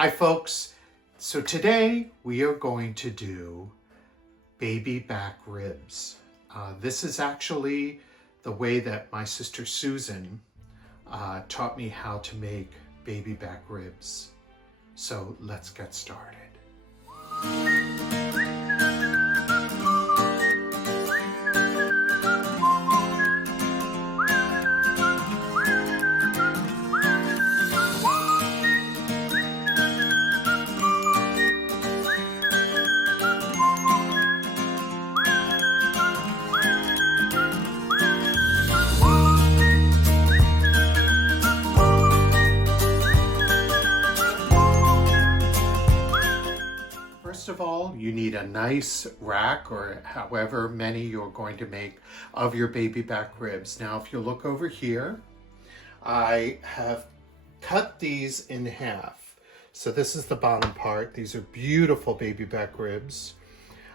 Hi folks, so today we are going to do baby back ribs. This is actually the way that my sister Susan taught me how to make baby back ribs. So let's get started. First of all, you need a nice rack or however many you're going to make of your baby back ribs. Now, if you look over here, I have cut these in half. So this is the bottom part. These are beautiful baby back ribs.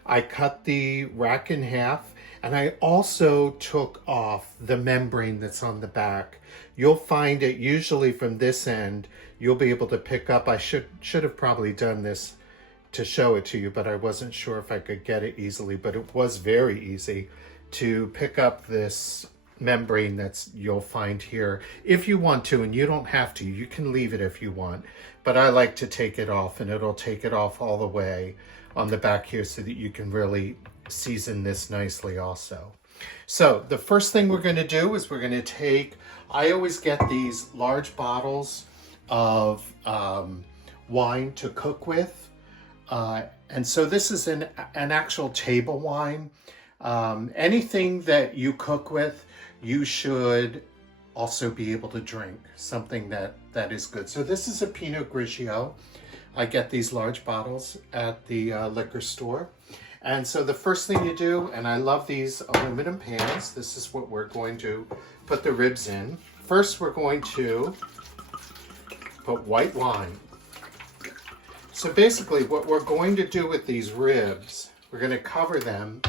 I cut the rack in half, and I also took off the membrane that's on the back. You'll find it usually from this end, you'll be able to pick up. I should have probably done this to show it to you, but I wasn't sure if I could get it easily, but it was very easy to pick up this membrane that's you'll find here if you want to, and you don't have to. You can leave it if you want, but I like to take it off, and it'll take it off all the way on the back here so that you can really season this nicely also. So the first thing we're going to do is we're going to take, I always get these large bottles of wine to cook with. And so this is an actual table wine. Anything that you cook with, you should also be able to drink, something that is good. So this is a Pinot Grigio. I get these large bottles at the liquor store. And so the first thing you do, and I love these aluminum pans, this is what we're going to put the ribs in. First, we're going to put white wine. So basically what we're going to do with these ribs, we're going to cover them,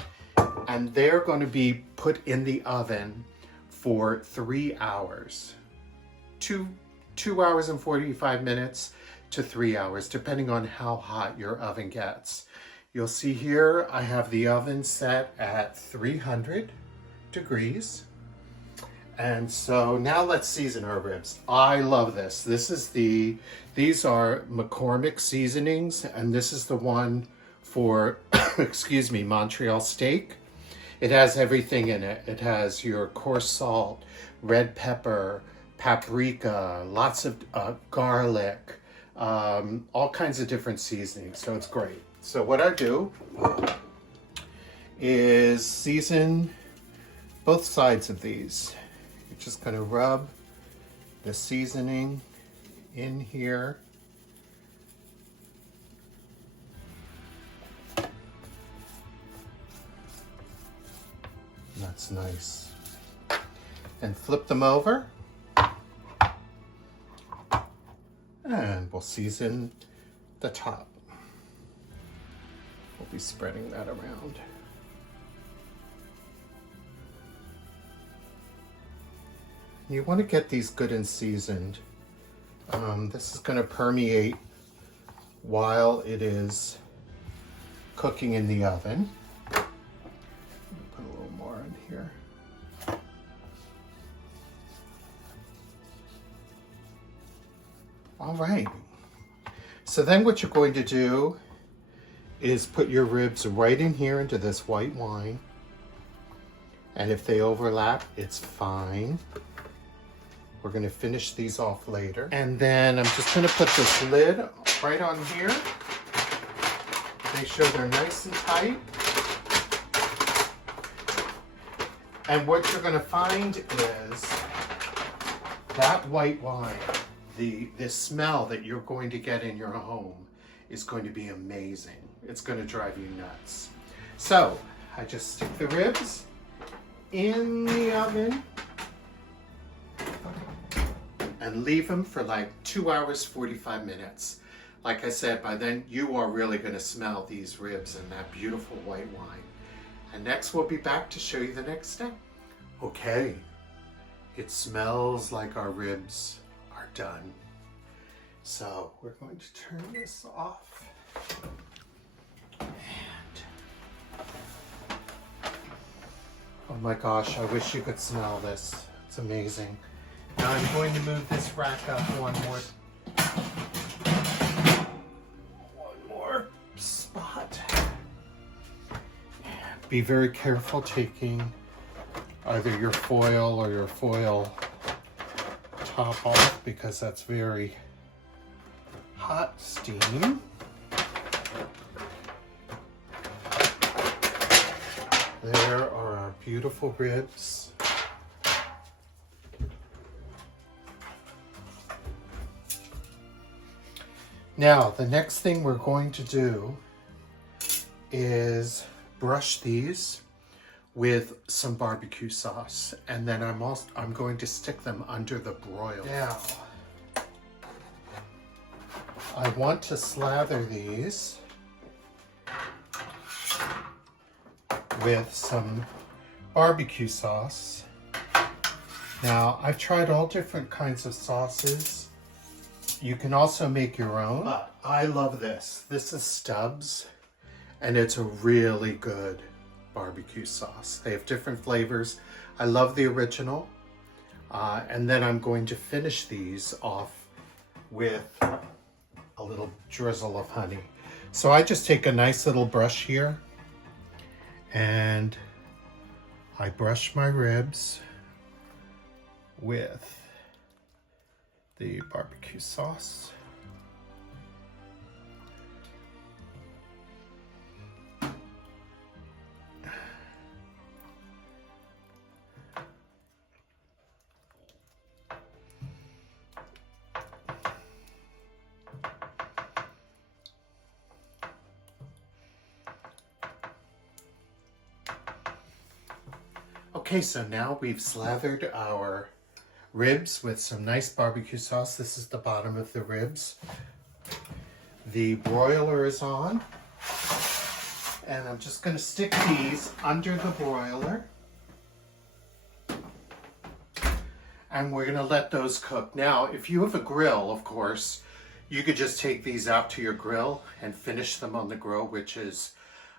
and they're going to be put in the oven for 3 hours. 2 hours and 45 minutes to 3 hours, depending on how hot your oven gets. You'll see here I have the oven set at 300 degrees. And so now let's season our ribs. I love this. These are McCormick seasonings, and this is the one for, excuse me, Montreal steak. It has everything in it. It has your coarse salt, red pepper, paprika, lots of garlic, all kinds of different seasonings, so it's great. So what I do is season both sides of these. You're just going to rub the seasoning in here. That's nice. And flip them over. And we'll season the top. We'll be spreading that around. You want to get these good and seasoned. This is going to permeate while it is cooking in the oven. Put a little more in here. All right. So then what you're going to do is put your ribs right in here into this white wine. And if they overlap, it's fine. We're going to finish these off later. And then I'm just going to put this lid right on here. Make sure they're nice and tight. And what you're going to find is that white wine, the smell that you're going to get in your home is going to be amazing. It's going to drive you nuts. So I just stick the ribs in the oven and leave them for like 2 hours, 45 minutes. Like I said, by then you are really going to smell these ribs and that beautiful white wine. And next we'll be back to show you the next step. Okay, it smells like our ribs are done. So we're going to turn this off. And oh my gosh, I wish you could smell this. It's amazing. Now I'm going to move this rack up one more spot. Be very careful taking either your foil or your foil top off because that's very hot steam. There are our beautiful ribs. Now, the next thing we're going to do is brush these with some barbecue sauce, and then I'm going to stick them under the broiler. Now, I want to slather these with some barbecue sauce. Now, I've tried all different kinds of sauces. You can also make your own, but I love this. This is Stubbs, and it's a really good barbecue sauce. They have different flavors. I love the original. And then I'm going to finish these off with a little drizzle of honey. So I just take a nice little brush here and I brush my ribs with the barbecue sauce. Okay, so now we've slathered our ribs with some nice barbecue sauce. This is the bottom of the ribs. The broiler is on, and I'm just going to stick these under the broiler, and we're going to let those cook. Now, if you have a grill, of course, you could just take these out to your grill and finish them on the grill, which is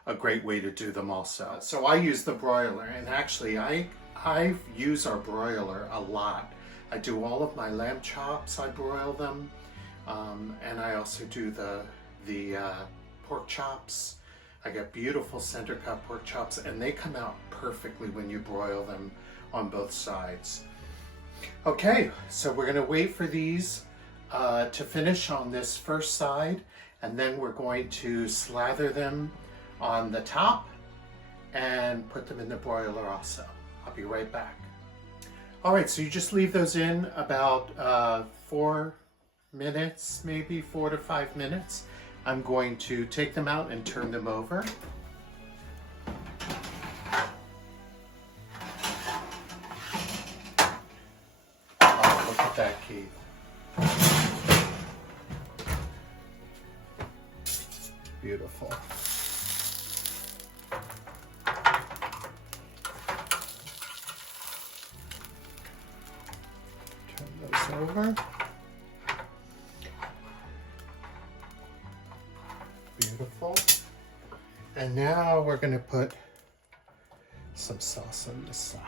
a great way to do them also. So I use the broiler, and actually I use our broiler a lot. I do all of my lamb chops, I broil them, and I also do the pork chops. I get beautiful center cut pork chops, and they come out perfectly when you broil them on both sides. Okay, so we're gonna wait for these to finish on this first side, and then we're going to slather them on the top and put them in the broiler also. I'll be right back. All right, so you just leave those in about 4 minutes, maybe 4 to 5 minutes. I'm going to take them out and turn them over. Oh, look at that, Keith. Beautiful. Over. Beautiful. And now we're going to put some sauce on this side.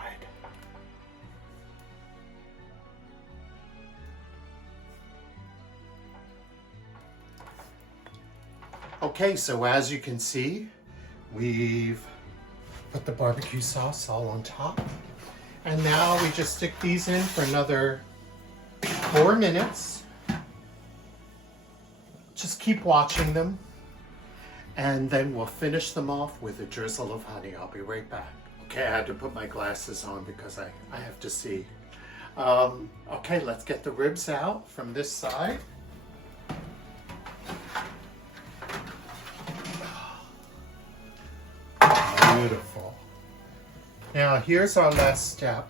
Okay, so as you can see, we've put the barbecue sauce all on top. And now we just stick these in for another 4 minutes. Just keep watching them, and then we'll finish them off with a drizzle of honey. I'll be right back. Okay, I had to put my glasses on because I have to see. Okay, let's get the ribs out from this side. Beautiful. Now here's our last step.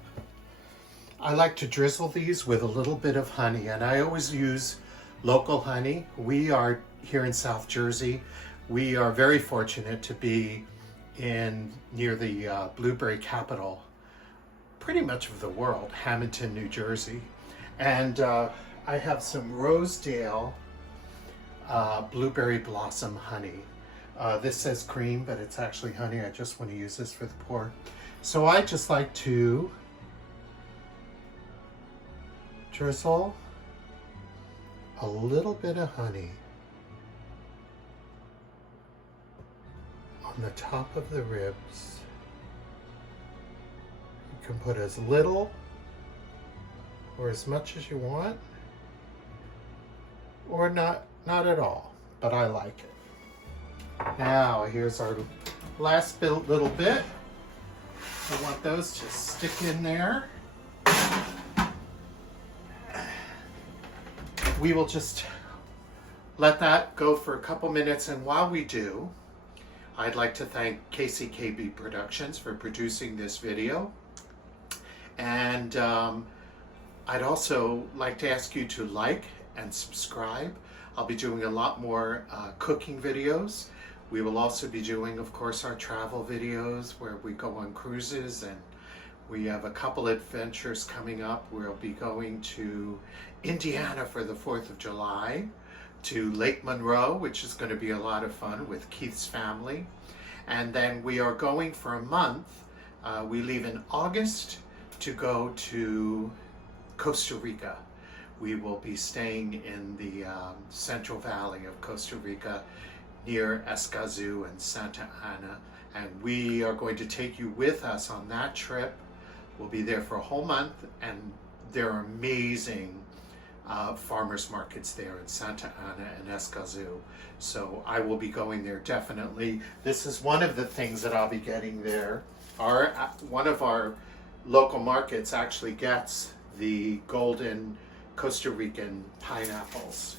I like to drizzle these with a little bit of honey, and I always use local honey. We are here in South Jersey. We are very fortunate to be near the blueberry capital, pretty much of the world, Hamilton, New Jersey. And I have some Rosedale blueberry blossom honey. This says cream, but it's actually honey. I just want to use this for the pork. So I just like to drizzle a little bit of honey on the top of the ribs. You can put as little or as much as you want, or not at all, but I like it. Now here's our last little bit. I want those to stick in there. We will just let that go for a couple minutes, and while we do, I'd like to thank KCKB Productions for producing this video. And I'd also like to ask you to like and subscribe. I'll be doing a lot more cooking videos. We will also be doing, of course, our travel videos where we go on cruises, and we have a couple adventures coming up. We'll be going to Indiana for the 4th of July, to Lake Monroe, which is going to be a lot of fun with Keith's family. And then we are going for a month. We leave in August to go to Costa Rica. We will be staying in the Central Valley of Costa Rica near Escazú and Santa Ana. And we are going to take you with us on that trip. We'll be there for a whole month, and there are amazing farmers markets there in Santa Ana and Escazú. So I will be going there definitely. This is one of the things that I'll be getting there. One of our local markets actually gets the golden Costa Rican pineapples,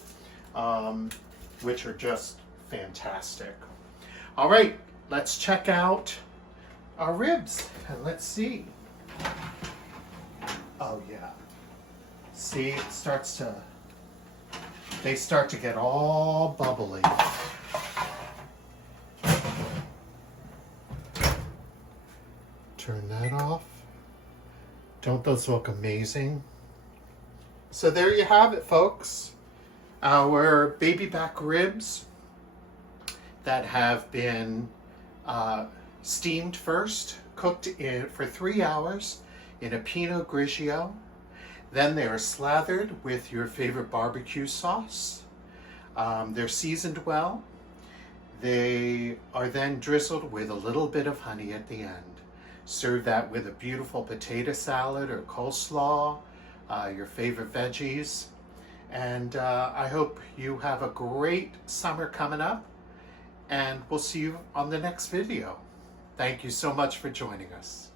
which are just fantastic. All right, let's check out our ribs and let's see. Oh yeah. See, they start to get all bubbly. Turn that off. Don't those look amazing? So there you have it, folks. Our baby back ribs that have been steamed first, cooked for 3 hours in a Pinot Grigio. Then they are slathered with your favorite barbecue sauce. They're seasoned well. They are then drizzled with a little bit of honey at the end. Serve that with a beautiful potato salad or coleslaw, your favorite veggies. And I hope you have a great summer coming up, and we'll see you on the next video. Thank you so much for joining us.